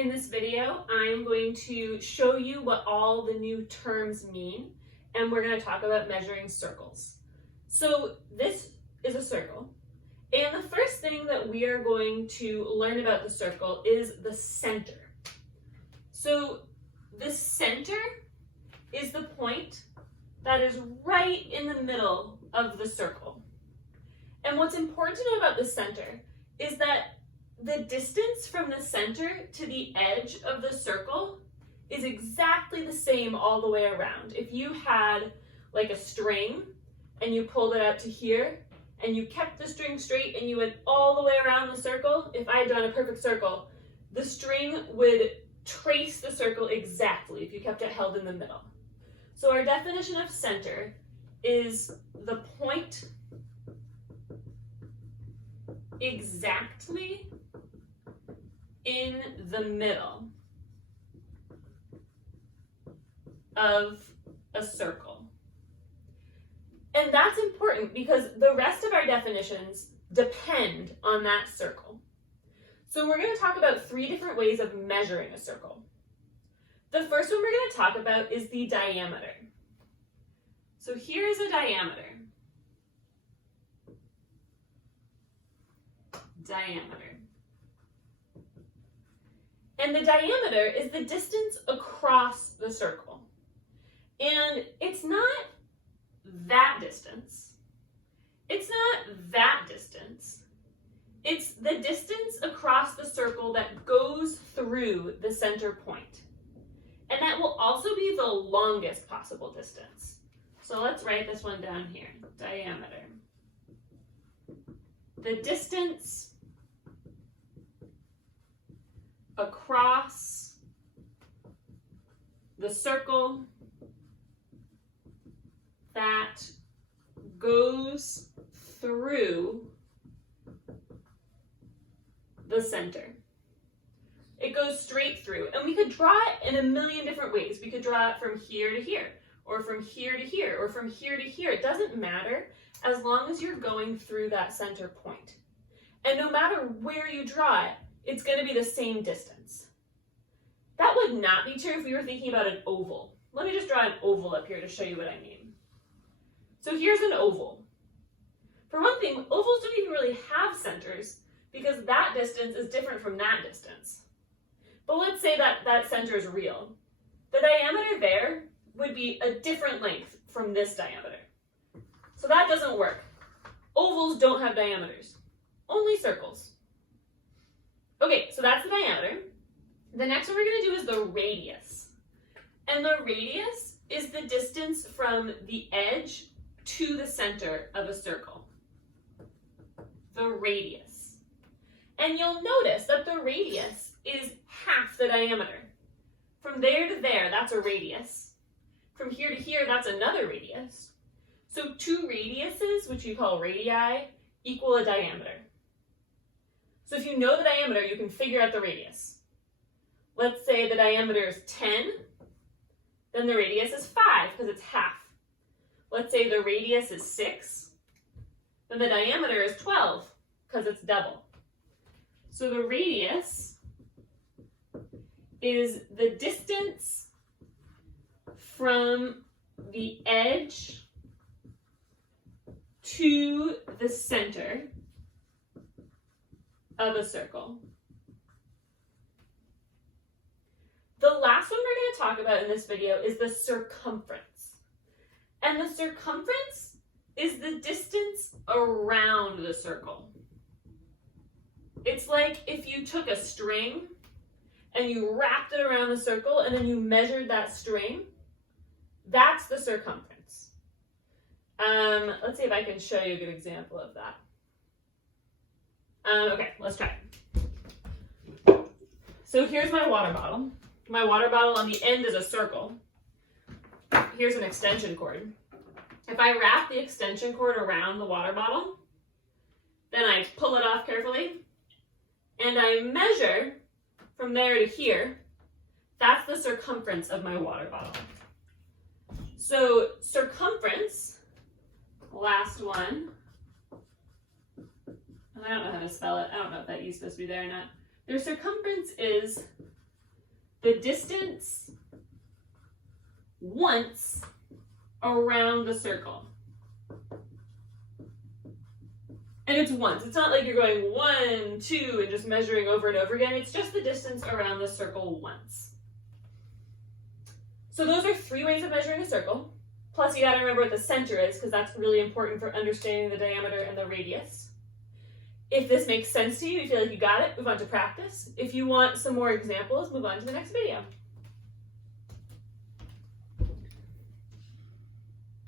In this video, I'm going to show you what all the new terms mean, and we're going to talk about measuring circles. So this is a circle, and the first thing that we are going to learn about the circle is the center. So the center is the point that is right in the middle of the circle. And what's important to know about the center is that the distance from the center to the edge of the circle is exactly the same all the way around. If you had like a string and you pulled it out to here and you kept the string straight and you went all the way around the circle, if I had done a perfect circle, the string would trace the circle exactly if you kept it held in the middle. So our definition of center is the point exactly in the middle of a circle. And that's important because the rest of our definitions depend on that circle. So we're going to talk about 3 different ways of measuring a circle. The first one we're going to talk about is the diameter. So here's a diameter. And the diameter is the distance across the circle. And it's not that distance. It's not that distance. It's the distance across the circle that goes through the center point. And that will also be the longest possible distance. So let's write this one down here, diameter. The distance across the circle that goes through the center. It goes straight through, and we could draw it in a million different ways. We could draw it from here to here, or from here to here, or from here to here. It doesn't matter as long as you're going through that center point. And no matter where you draw it, it's going to be the same distance. That would not be true if we were thinking about an oval. Let me just draw an oval up here to show you what I mean. So here's an oval. For one thing, ovals don't even really have centers because that distance is different from that distance. But let's say that that center is real. The diameter there would be a different length from this diameter. So that doesn't work. Ovals don't have diameters, only circles. Okay, so that's the diameter. The next one we're going to do is the radius. And the radius is the distance from the edge to the center of a circle. The radius. And you'll notice that the radius is half the diameter. From there to there, that's a radius. From here to here, that's another radius. So 2 radiuses, which we call radii, equal a diameter. So if you know the diameter, you can figure out the radius. Let's say the diameter is 10, then the radius is 5 because it's half. Let's say the radius is 6, then the diameter is 12 because it's double. So the radius is the distance from the edge to the center of a circle. The last one we're going to talk about in this video is the circumference. And the circumference is the distance around the circle. It's like if you took a string and you wrapped it around the circle and then you measured that string, that's the circumference. Let's see if I can show you a good example of that. Okay, let's try it. So here's my water bottle. My water bottle on the end is a circle. Here's an extension cord. If I wrap the extension cord around the water bottle, then I pull it off carefully, and I measure from there to here. That's the circumference of my water bottle. So circumference, last one, and I don't know how to spell it. I don't know if that E is supposed to be there or not. Their circumference is the distance once around the circle. And it's once. It's not like you're going 1, 2, and just measuring over and over again. It's just the distance around the circle once. So those are 3 ways of measuring a circle. Plus you gotta remember what the center is, because that's really important for understanding the diameter and the radius. If this makes sense to you, you feel like you got it, move on to practice. If you want some more examples, move on to the next video.